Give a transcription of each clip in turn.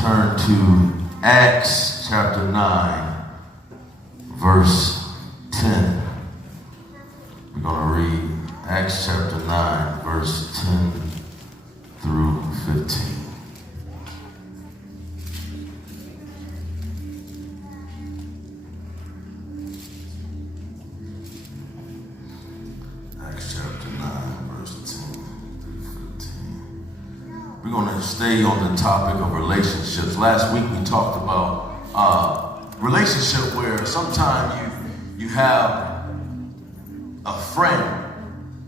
turn to Acts chapter 9, verse 10. We're going to read Acts chapter 9, verse 10 through 15. Acts chapter 9, verse 10 through 15. We're going to stay on the topic of relationships. Last week we talked about relationship where sometimes you have a friend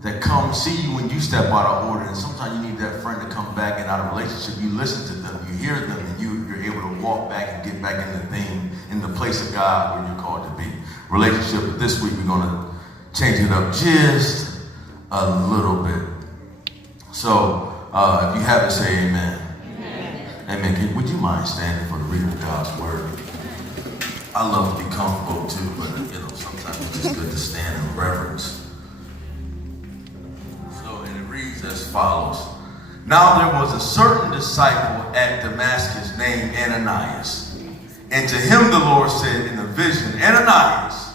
that comes see you when you step out of order, and sometimes you need that friend to come back, and out of relationship you listen to them, you hear them, and you're able to walk back and get back in the thing, in the place of God where you're called to be. Relationship, but this week we're going to change it up just a little bit. So if you have it, say amen. Amen. Would you mind standing for the reading of God's word? I love to be comfortable too, but sometimes it's just good to stand in reverence. So, and it reads as follows. Now there was a certain disciple at Damascus named Ananias. And to him the Lord said in a vision, Ananias.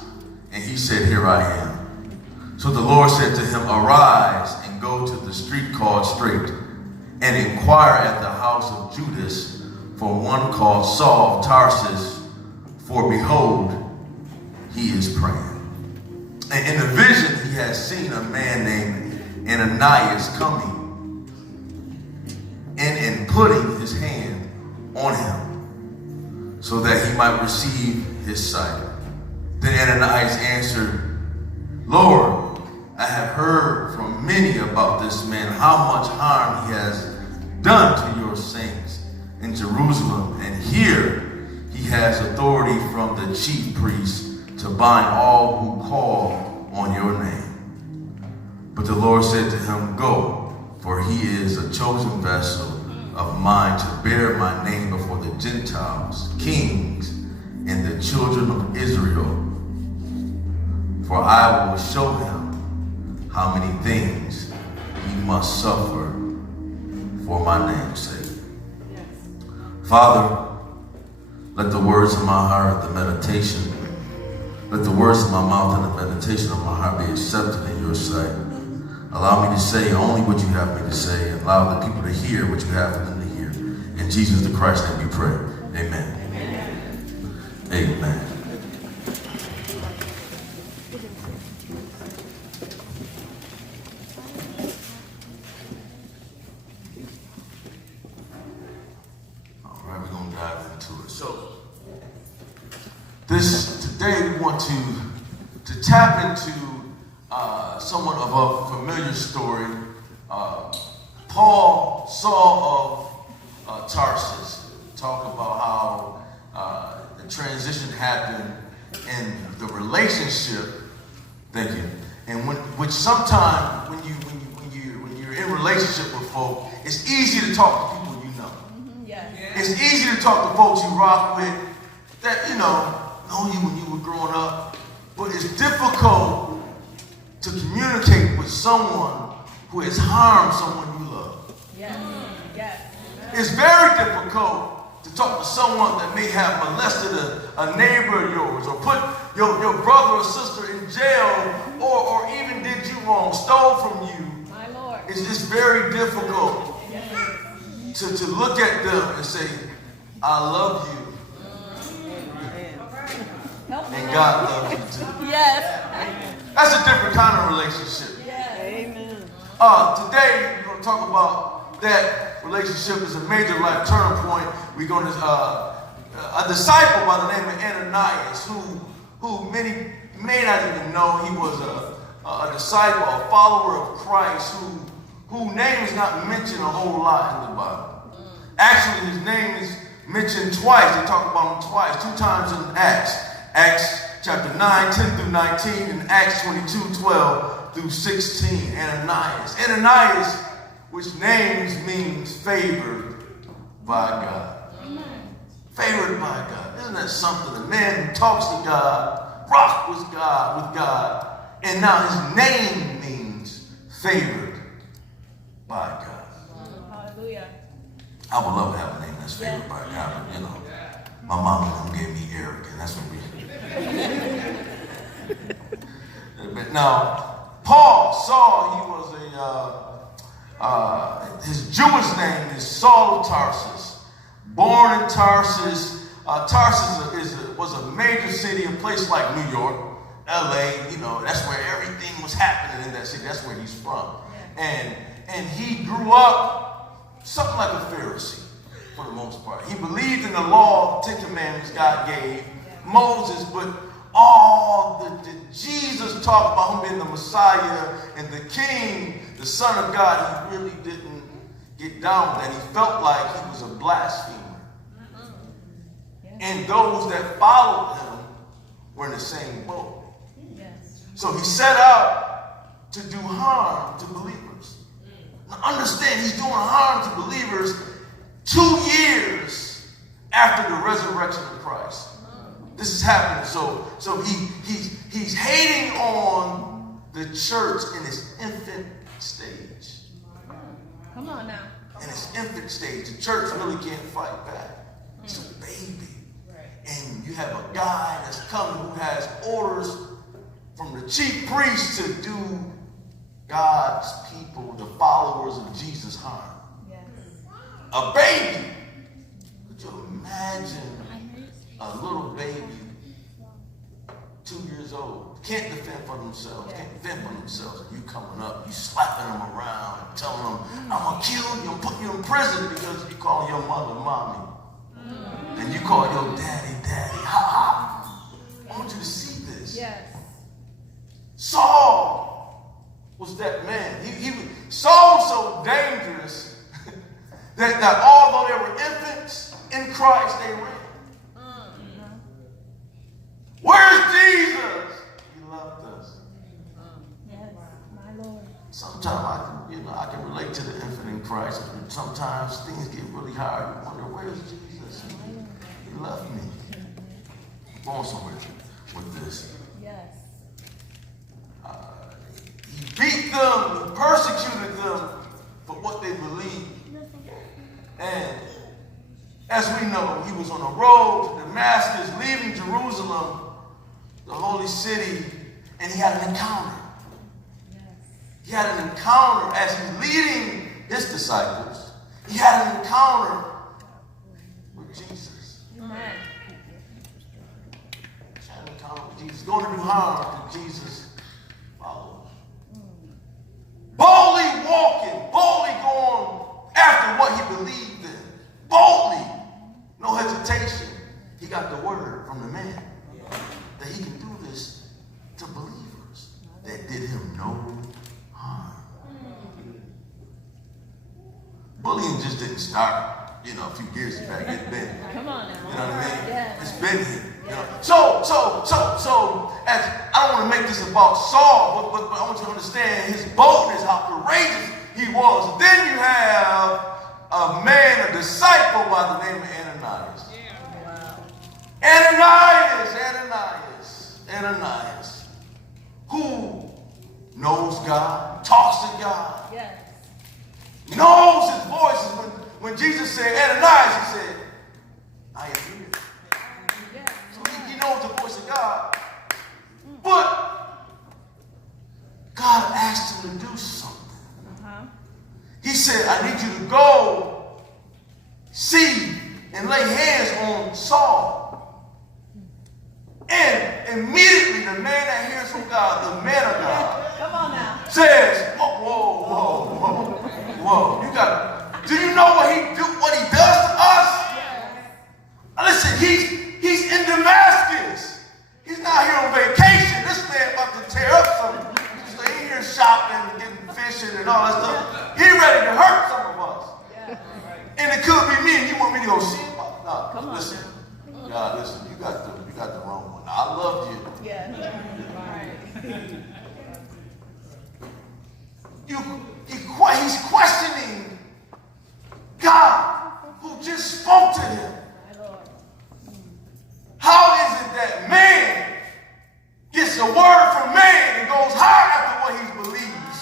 And he said, here I am. So the Lord said to him, arise and go to the street called Straight, and inquire at the house of Judas for one called Saul of Tarsus, for behold, he is praying. And in the vision he has seen a man named Ananias coming and putting his hand on him so that he might receive his sight. Then Ananias answered, Lord, I have heard from many about this man, how much harm he has done to your saints in Jerusalem, and here he has authority from the chief priests to bind all who call on your name. But the Lord said to him, go, for he is a chosen vessel of mine to bear my name before the Gentiles, kings, and the children of Israel. For I will show him how many things he must suffer for my name's sake. Yes. Father, let the words of my heart, let the words of my mouth and the meditation of my heart be accepted in your sight. Allow me to say only what you have me to say, and allow the people to hear what you have for them to hear. In Jesus the Christ's name we pray. Amen. Amen. Amen. Today we want to tap into somewhat of a familiar story. Paul, Saul of Tarsus, talk about how the transition happened in the relationship. Thank you. And which sometimes when you're in relationship with folk, it's easy to talk to people you know. Yeah. It's easy to talk to folks you rock with that know you when you were growing up, but it's difficult to communicate with someone who has harmed someone you love. Yes. Yes. It's very difficult to talk to someone that may have molested a neighbor of yours, or put your brother or sister in jail, or even did you wrong, stole from you. My Lord. It's very difficult to look at them and say, I love you. And God loves you too. Yes. That's a different kind of relationship. Yes. Amen. Today we're going to talk about that relationship as a major life turning point. We're going to a disciple by the name of Ananias, who many may not even know. He was a disciple, a follower of Christ, whose name is not mentioned a whole lot in the Bible. Actually, his name is mentioned twice. They talk about him twice, 2 times in Acts. Acts chapter 9, 10 through 19, and Acts 22, 12 through 16. Ananias, which names means favored by God. Amen. Favored by God. Isn't that something? A man who talks to God, rock with God, and now his name means favored by God. Hallelujah. I would love to have a name that's favored by God. But, my mama gave me arrogant. That's what we. But now, Saul, he was his Jewish name is Saul of Tarsus. Born in Tarsus. Tarsus was a major city, a place like New York, LA, that's where everything was happening in that city. That's where he's from. And he grew up something like a Pharisee for the most part. He believed in the law, 10 commandments God gave Moses, but all the Jesus talked about him being the Messiah and the King, the Son of God, he really didn't get down with that. He felt like he was a blasphemer. And those that followed him were in the same boat. So he set out to do harm to believers. Now understand, he's doing harm to believers 2 years after the resurrection of Christ. This is happening. So he's hating on the church in its infant stage. Come on now. In its infant stage, the church really can't fight back. It's a baby. And you have a guy that's coming who has orders from the chief priest to do God's people, the followers of Jesus, harm. Yes. A baby. Could you imagine a little baby, 2 years old, can't defend for themselves, can't defend for themselves, and you coming up, you slapping them around, telling them, I'm going to kill you and put you in prison because you call your mother mommy. And you call your daddy, daddy. Ha ha. I want you to see this. Yes. Saul was that man. Saul was so dangerous that although they were infants in Christ, they ran. Where's Jesus? He loved us. Yes, my Lord. Sometimes I can relate to the infant in Christ. Sometimes things get really hard. You wonder, where's Jesus? He loved me. I'm going somewhere with this. Yes. He beat them, he persecuted them for what they believed. And as we know, he was on the road to Damascus, leaving Jerusalem, the holy city, and he had an encounter. Yes. He had an encounter as he's leading his disciples. He had an encounter with Jesus. Amen. He had an encounter with Jesus. Going to do harm to Jesus' followers. Boldly walking, boldly going after what he believed in. Boldly. No hesitation. He got the word from the man that he can do this to believers that did him no harm. Bullying just didn't start, a few years back. It's been. Come on now. You know what I mean? Yeah. It's been here. So, as I don't want to make this about Saul, but I want you to understand his boldness, how courageous he was. Then you have a man, a disciple by the name of Ananias. Ananias, who knows God, talks to God, knows his voice. When Jesus said, Ananias, he said, I am here. So he knows the voice of God. But God asked him to do something. He said, I need you to go see and lay hands on Saul. And immediately the man that hears from God, the man of God, come on now, says, whoa. Do you know what he does to us? Listen, he's in Damascus. He's not here on vacation. This man about to tear up something. So he here shopping, getting fishing and all that stuff. He ready to hurt some of us. And it could be me, and you want me to go see him? No, listen. God, listen, you got the wrong one. I love you. He's questioning God, who just spoke to him. How is it that man gets a word from man and goes hard after what he believes?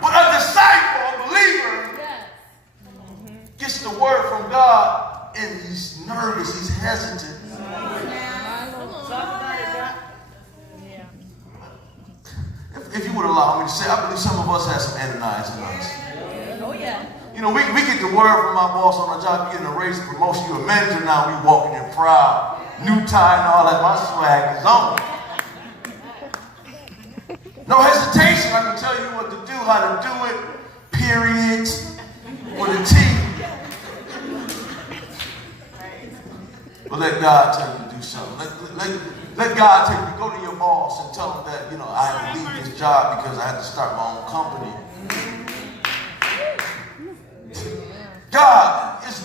But a disciple, a believer, gets word from God and he's nervous, he's hesitant. If you would allow me to say, I believe some of us have some Ananias in us. Oh, yeah. You know, we get the word from my boss on our job, you're getting a raise, promotion, you're a manager now, we walking in proud, new tie and all that, my swag is on. No hesitation, I can tell you what to do, how to do it, period, with a T. But let God tell you to do something. Let God tell you, go to your boss and tell him that, you know, I had to leave this job because I had to start my own company. God is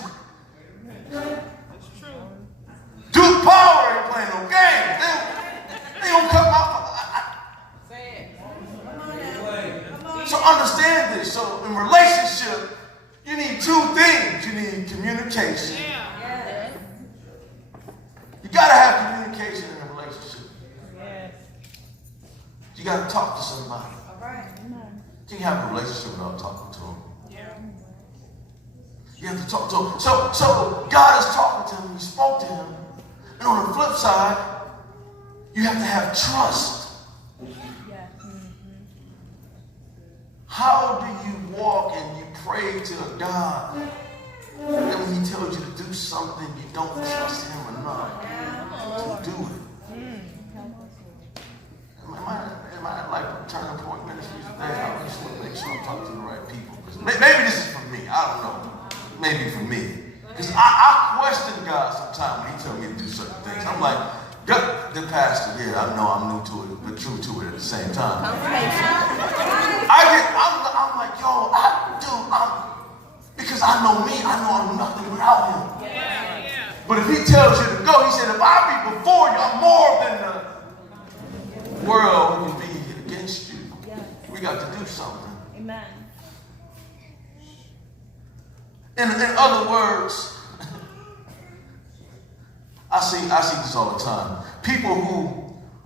Duke Power ain't playing no games. They don't come out. So understand this. So in relationship, you need two things. You need communication. You got to have communication in a relationship. You got to talk to somebody. You can't have a relationship without talking to them. You have to talk to him. So God is talking to him. He spoke to him. And on the flip side, you have to have trust. How do you walk and you pray to a God and then when he tells you to do something, you don't trust him enough to do it? Am I at like a turning point ministry today? I just want to make sure I'm talking to the right people. Maybe this is for me. I don't know. Maybe for me. Because I question God sometimes when he tells me to do certain things. I'm like, God, the pastor, yeah, I know I'm new to it, but true to it at the same time. I'm like, yo, because I know me, I know I'm nothing without him. But if he tells you to go, he said, if I be before you, I'm more than the world who can be against you. We got to do something. Amen. In other words, I see this all the time. People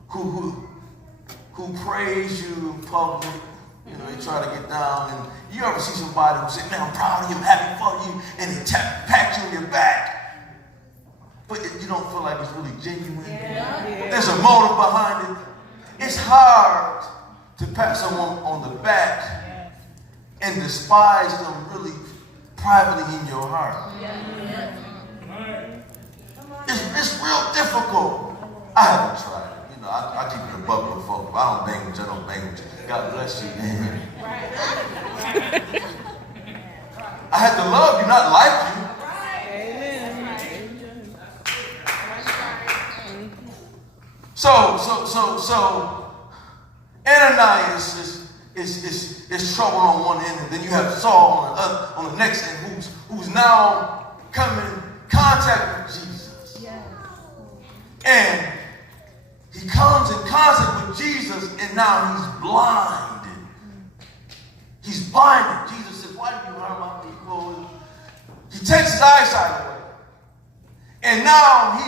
who praise you in public, you know, they try to get down, and you ever see somebody who say, man, I'm proud of you, I'm happy for you, and they pat you on your back, but you don't feel like it's really genuine. There's a motive behind it. It's hard to pat someone on the back and despise them really privately in your heart. It's real difficult. I haven't tried it. You know, I keep it a buck with folks. I don't bang with you, I don't bang with you. God bless you. I had to love you, not like you. So Ananias is trouble on one end, and then you have Saul on the next end, who's now coming in contact with Jesus. And he comes in contact with Jesus, and now he's blinded. He's blinded. Jesus says, why do you harm my people? He takes his eyesight away. And now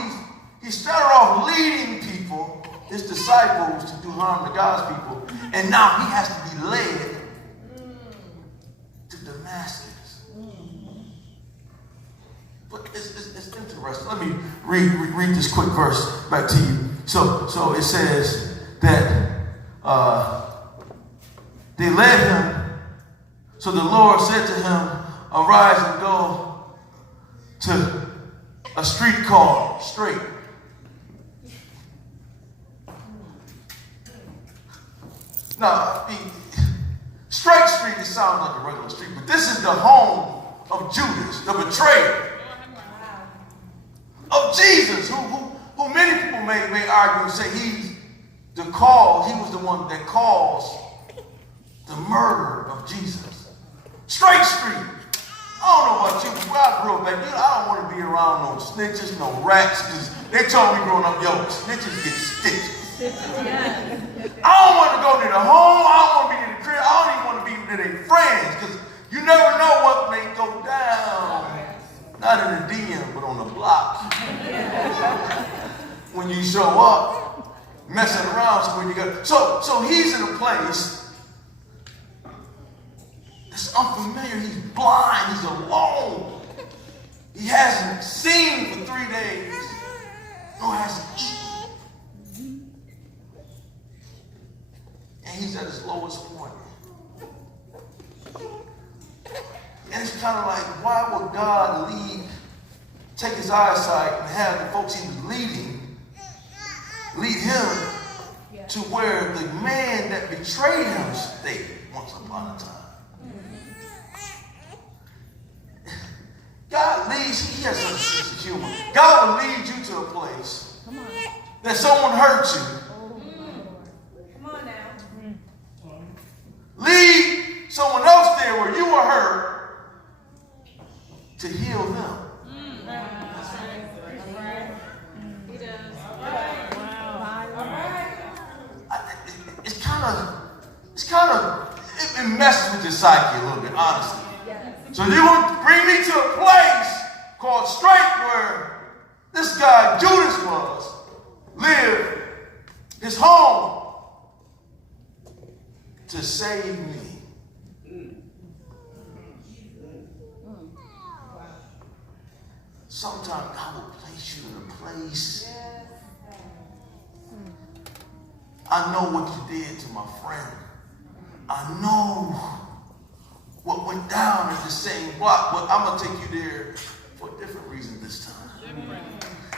he started off leading people, his disciples, to do harm to God's people. And now he has to be led to Damascus. But it's interesting. Let me read this quick verse back to you. So it says that they led him. So the Lord said to him, arise and go to a street called Straight. Now, Straight Street, it sounds like a regular street, but this is the home of Judas, the betrayer of Jesus, who many people may argue and say he was the one that caused the murder of Jesus. Straight Street. I don't know about you, but where I grew up back, I don't want to be around no snitches, no rats, because they told me growing up, yo, snitches get stitches. I don't want to go to the home, I don't want to be in the crib, I don't even want to be with their friends, because you never know what may go down. Not in the DM, but on the block. When you show up, messing around, so when you go. So he's in a place that's unfamiliar, he's blind, he's alone. He hasn't seen for 3 days, nor has he eaten. And he's at his lowest point. And it's kind of like, why would God take his eyesight and have the folks he was lead him to where the man that betrayed him stayed once upon a time? God leads, he has such a sense of humor. God will lead you to a place that someone hurt you. Come on now. Lead someone else there where you were hurt to heal them. He does. It's kind of, it messes with your psyche a little bit, honestly. So you're going to bring me to a place called straight where this guy Judas lived his home to save me. Sometimes God will place you in a place. I know what you did to my friend. I know what went down in the same block, but I'm going to take you there for a different reason this time.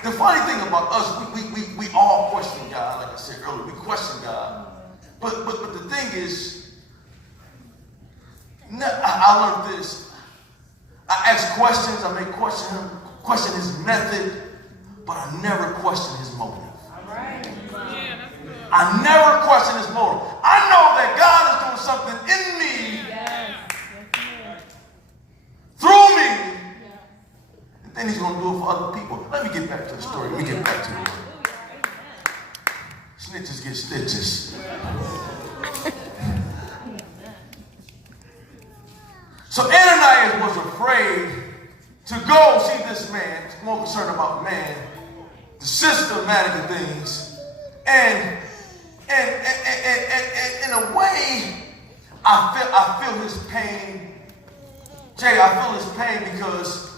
The funny thing about us, we all question God, like I said earlier. We question God. But the thing is, I learned this. I ask questions. I may question his method, but I never question his motive. I never question his motive. I know that God is doing something in me, through me, and then he's going to do it for other people. Let me get back to the story. Let me get back to it. Snitches get stitches. So Ananias was afraid to go see this man. He's more concerned about man, the systematic of things. And in a way, I feel his pain. Jay, I feel his pain because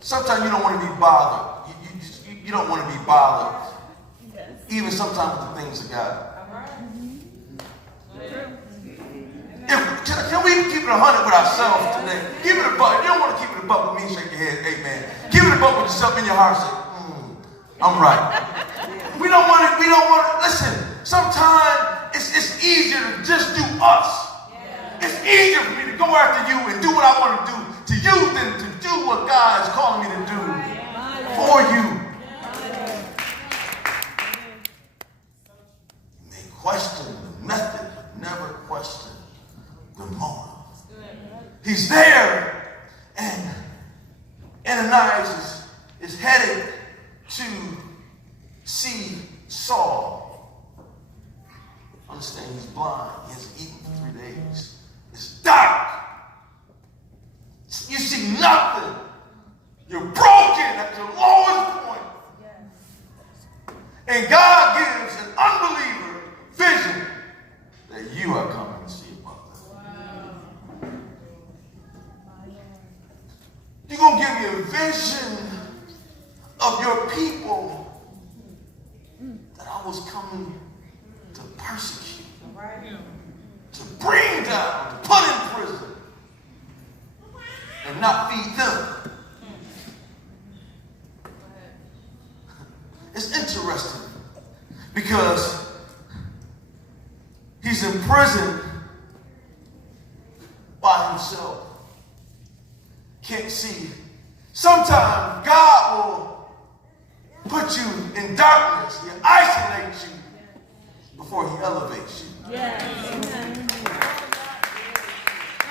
sometimes you don't want to be bothered. You don't want to be bothered. Even sometimes with the things of God. Can we keep it 100 with ourselves today? Keep it a buck. If you don't want to keep it a buck with me, shake your head. Amen. Keep it a buck with yourself in your heart. Say, I'm right. We don't want to, listen, sometimes it's easier to just do us. It's easier for me to go after you and do what I want to do to you than to do what God is calling me to do for you. You may question the method, but never question the motive. He's there, and Ananias is headed to see Saul. Understand, he's blind. He hasn't eaten for 3 days. It's dark. You see nothing. You're broken at your lowest point. And God gives an unbeliever vision that you are coming to see about them. You're going to give me a vision of your people that I was coming to persecute, to bring down, to put in prison, and not feed them. It's interesting because he's in prison by himself. Can't see. Sometimes God will put you in darkness. He isolates you before he elevates you. Yes. You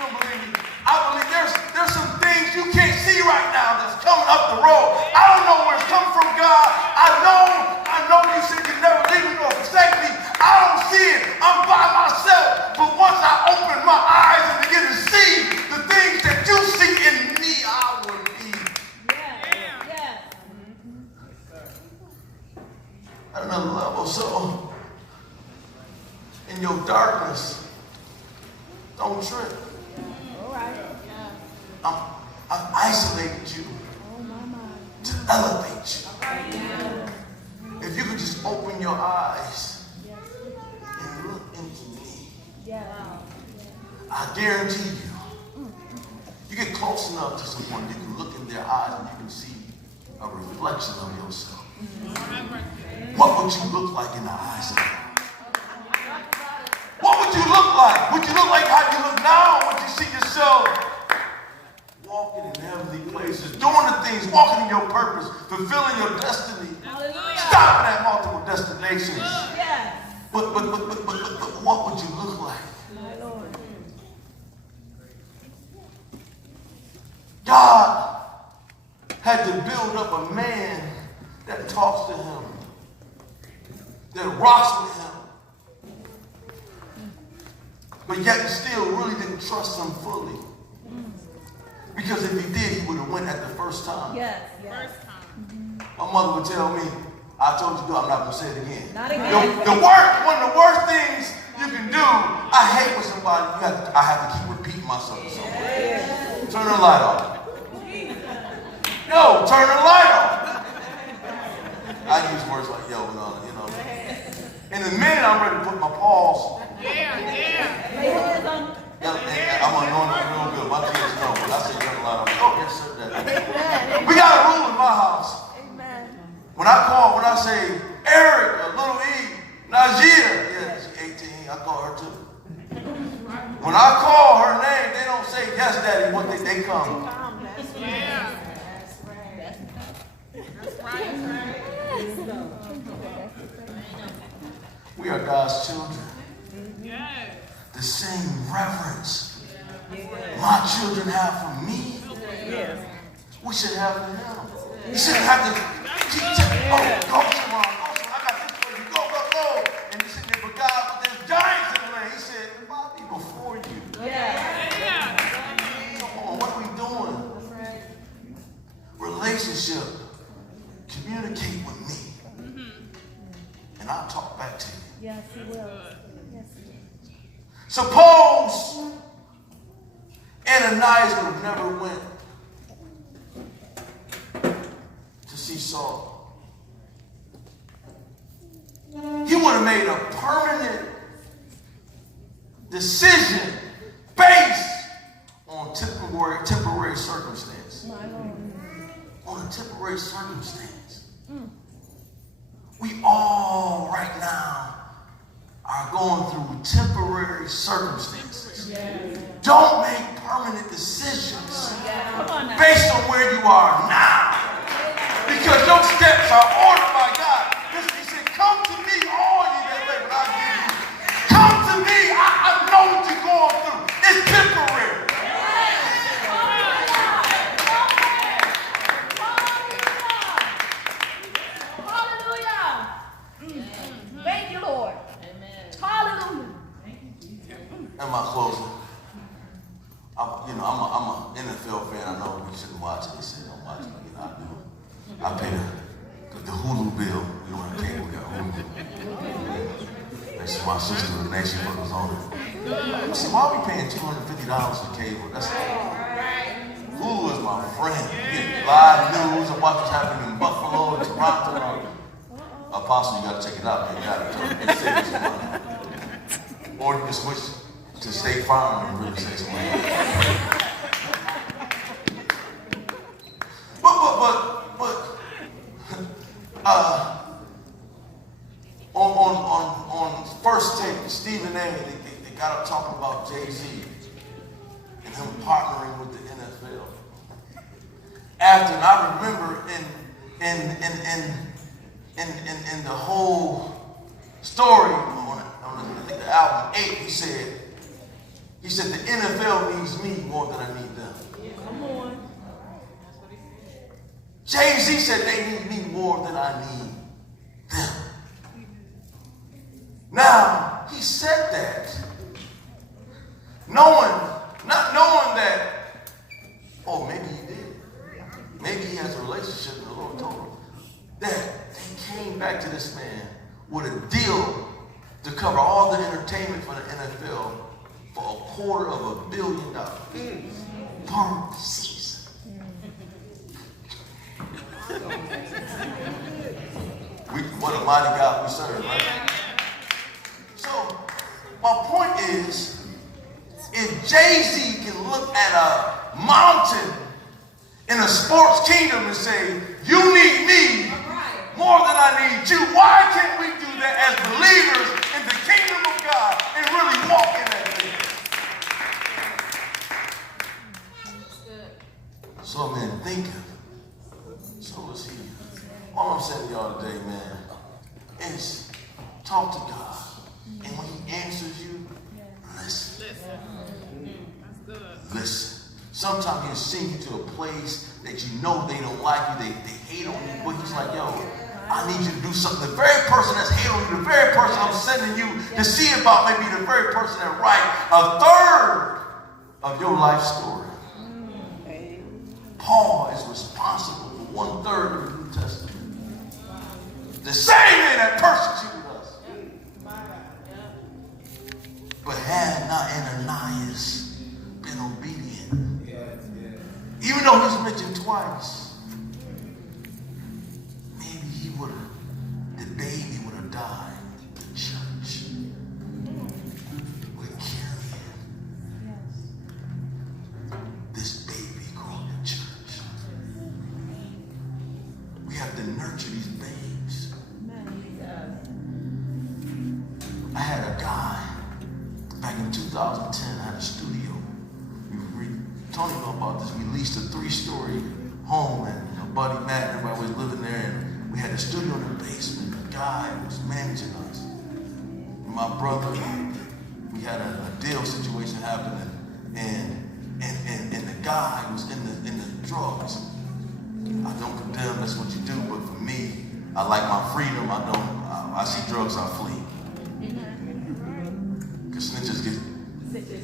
don't believe me? I believe there's some things you can't see right now that's coming up the road. I don't know where it's coming from, God. I know you said you never leave me nor forsake me. I don't see it. I'm by myself. But once I open my eyes and begin to see the things that you see in me, I will be. Yes. At another level. So, in your darkness, don't trip. All right. I'm isolated you to elevate you. If you could just open your eyes and look into me, I guarantee you get close enough to someone, you can look in their eyes and you can see a reflection of yourself. What would you look like in the eyes of God? What would you look like? Would you look like how you look now? Or would you see yourself walking in heavenly places, doing the things, walking in your purpose, fulfilling your destiny, stopping at multiple destinations? But what would you look like? God had to build up a man that talks to him, that rocks with him, but yet still really didn't trust him fully. Because if he did, he would have went at the first time. First time. My mother would tell me, I told you to do, I'm not going to say it again. Not again. One of the worst things you can do, I hate when somebody, I have to keep repeating myself to somebody. Turn the light off. Yo, turn the light off. I use words like yo, no, you know. In a minute, I'm ready to put my paws. I'm anointed real good. My kids know when I say turn the light off. Oh, yes, sir, Daddy. We got a rule in my house. When I say Eric or Little E, Najia, yeah, she's 18, I call her too. When I call her name, they don't say yes, Daddy. What they come. We are God's children. The same reverence my children have for me, we should have for him. You shouldn't have to keep telling, oh, go, Simon, I got this for you, go. And you're sitting there for God, but there's giants in the land. He said, if I'll be before you. Come on, what are we doing? Relationship. Communicate with me. And I'll talk back to you. Yes, he will. Suppose Ananias would have never went to see Saul. He would have made a permanent decision based on temporary circumstance. On a temporary circumstance. We all right now are going through temporary circumstances. Don't make permanent decisions based on where you are now. Because your steps are ordered by God. Listen, he said, come to me, all you that labor, and I'll give you. Come to me. I know what you're going through. It's temporary. Thank you, Lord. Hallelujah. In my closing, I'm an NFL fan. I know we shouldn't watch it. They say don't watch it. I do. I pay the Hulu bill. We don't have cable. We got Hulu. That's my sister. The next year was on it. I said, why are we paying $250 for cable? That's Hulu is my friend. You get live news. I watch what's happening in Buffalo and Toronto. Apostle, you got to check it out. You got to save some money. Or you can switch to State Farm and really save some money. But on first take, Stephen A, they got up talking about Jay-Z and him partnering with the NFL. After, and I remember in the whole story on I think the album 8, he said the NFL needs me more than I need them. Come on. Jay-Z said they need me more than I need them. Now, he said that not knowing that, oh, maybe he did. Maybe he has a relationship with the Lord told him that they came back to this man with a deal to cover all the entertainment for the NFL for $250 million per season. a mighty God we serve, right? So, my point is, if Jay-Z can look at a mountain in a sports kingdom and say, you need me more than I need you, why can't we do that as believers in the kingdom of God and really walk in that thing? So, man, think of it. So is he. All I'm saying to y'all today, man, is talk to God. And when he answers you, listen. That's good. Listen. Sometimes he'll send you to a place that you know they don't like you, they hate on you, but he's like, yo, I need you to do something. The very person that's hating on you, the very person I'm sending you to see about may be the very person that write a third of your life story. Paul is responsible for 1/3 of the New Testament. The same man that persecuted us. But had not Ananias been obedient, even though he's mentioned twice, maybe he would have, the baby would have died. The church would carry this baby called the church. We have to nurture these babes. I had a guy back in 2010. I had a studio. Tony know about this. We leased a 3-story home, and buddy Matt and everybody was living there, and we had a studio in the basement. The guy was managing us. And my brother, we had a deal situation happening, and the guy was in the drugs. I don't condemn, that's what you do, but for me, I like my freedom. I see drugs, I flee. Because snitches get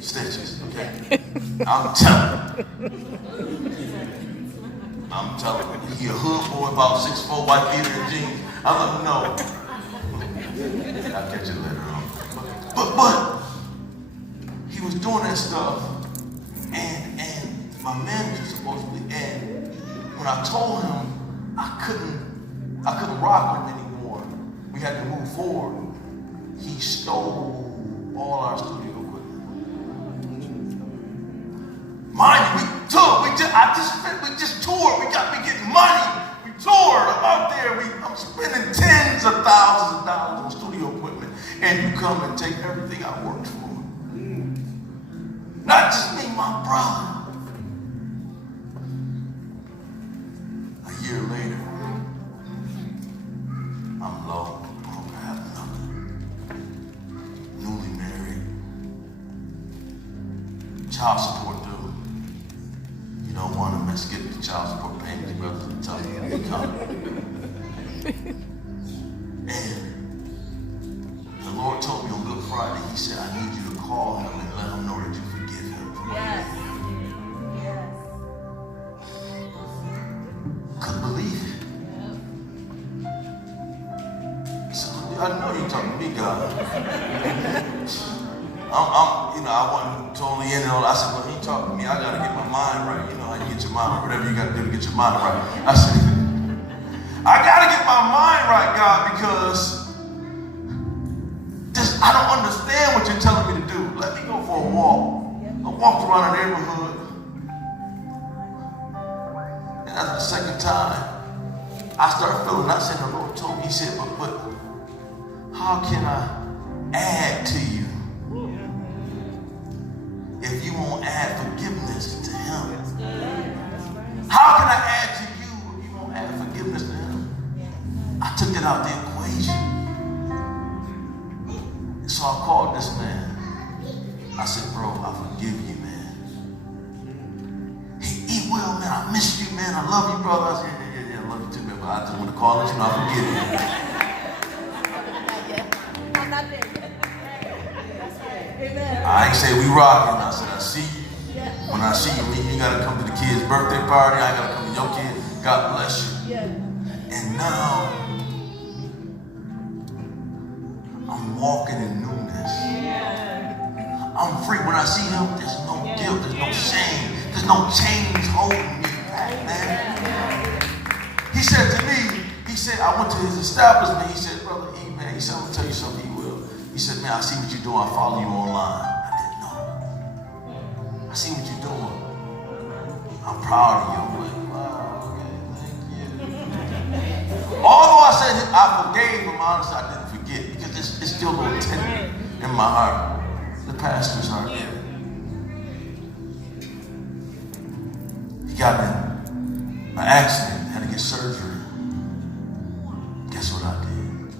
stitches, okay? I'm telling you. He a hood boy, about 6'4", white beater and jeans. I let him know. I'll catch you later on. But he was doing that stuff, and my manager supposedly, and when I told him I couldn't rock with him anymore, we had to move forward, he stole all our studio equipment. Mind you, we just toured. We getting money. We toured. I'm out there. I'm spending tens of thousands of dollars on studio equipment, and you come and take everything I worked for. Not just me, my brother. A year later, I'm low. I don't have nothing. Newly married. Child support due. You don't want to skip the child support payment, you better tell me when you come. And the Lord told me on Good Friday, he said, I need you to call him and let him know that you forgive him. Yes. Couldn't believe it. So I know you're talking to me, God. I wasn't totally in it all. I said, well, he talking to me. I got to get my mind right. You know how you get your mind right. Whatever you got to do to get your mind right. I said, I got to get my mind right, God, because I don't understand what you're telling me to do. Let me go for a walk. I walked around the neighborhood. And after the second time, I started feeling, I said, the Lord told me, he said, but how can I add to you if you won't add forgiveness to him? How can I add to you if you won't add forgiveness to him? I took it out the equation. And so I called this man. I said, bro, I forgive you, man. He will, man. I miss you, man. I love you, brother. I said, yeah, I love you too, man. But I just want to call you, I forgive you. I'm not there yet. Amen. I ain't say we rocking. I said, I see you. Yeah. When I see you, you gotta come to the kid's birthday party. I gotta come to your kid. God bless you. Yeah. And now I'm walking in newness. Yeah. I'm free. When I see him, there's no guilt, there's no shame, there's no chains holding me back, man. He said to me, said, I went to his establishment. He said, Brother E, man, he said, I'm going to tell you something, he will. He said, man, I see what you're doing. I follow you online. I didn't know. I see what you're doing. I'm proud of you. I'm like, wow, okay, thank you. Although I said I forgave him, honestly, I didn't forget because it's still a little tender in my heart. The pastor's heart. He got in an accident, had to get surgery. Guess what I did?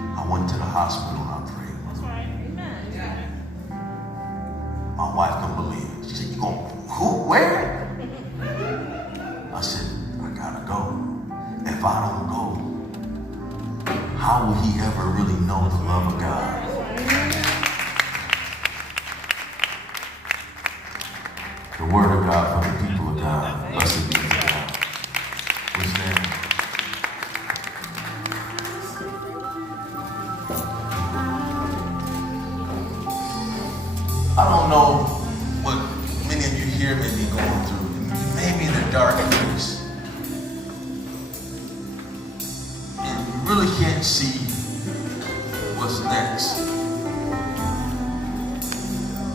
I went to the hospital and I prayed. That's right. Amen. My wife couldn't believe it. She said, you going, who, where? I said, I gotta go. If I don't go, how will he ever really know the love of God? The word of God for the people of God. Blessed be to God. What's that? I don't know what many of you here may be going through. You may be in a dark place. And you really can't see what's next.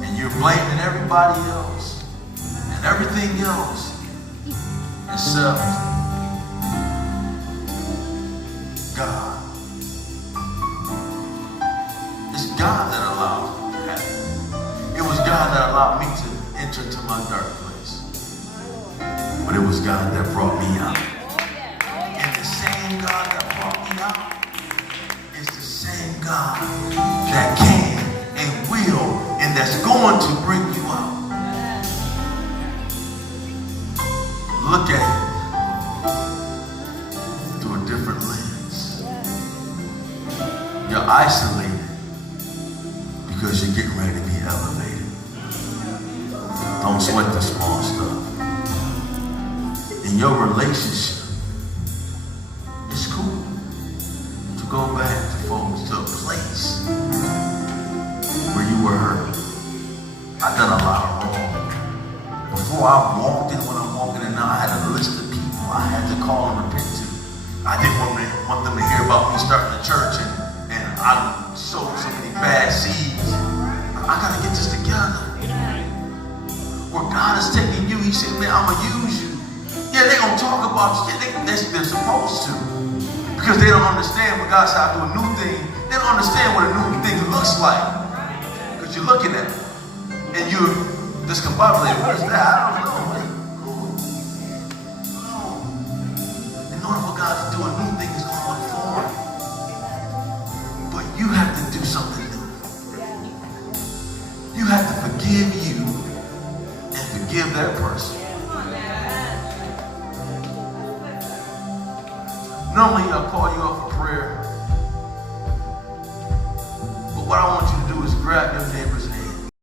And you're blaming everybody else and everything else except God. It's God that allows it to happen. It was God that allowed me to enter into my dark place. But it was God that brought me out. And the same God that brought me out is the same God that can and will and that's going to bring you out. Look at it through a different lens. You're isolated because you're getting ready to be elevated. Don't sweat the small stuff. In your relationship, it's cool to go back to folks, to a place where you were hurt. I've done a lot of wrong. Before I walked in what I'm walking in now, I had a list of people I had to call and repent to. I didn't want them to hear about me starting a church and I sowed so many bad seeds. I gotta get this together. Where God is taking you, he said, man, I'm gonna use you. Yeah, they're gonna talk about you. Yeah, they're supposed to. Because they don't understand when God said I do a new thing. They don't understand what a new thing looks like. Because you're looking at it. And you're discombobulated. What is that? I don't know. In order for God to do a new thing, it's going to look forward. But you have to do something new. You have to forgive you and forgive that person. Normally I'll call you up for prayer. But what I want you to do is grab your neighbor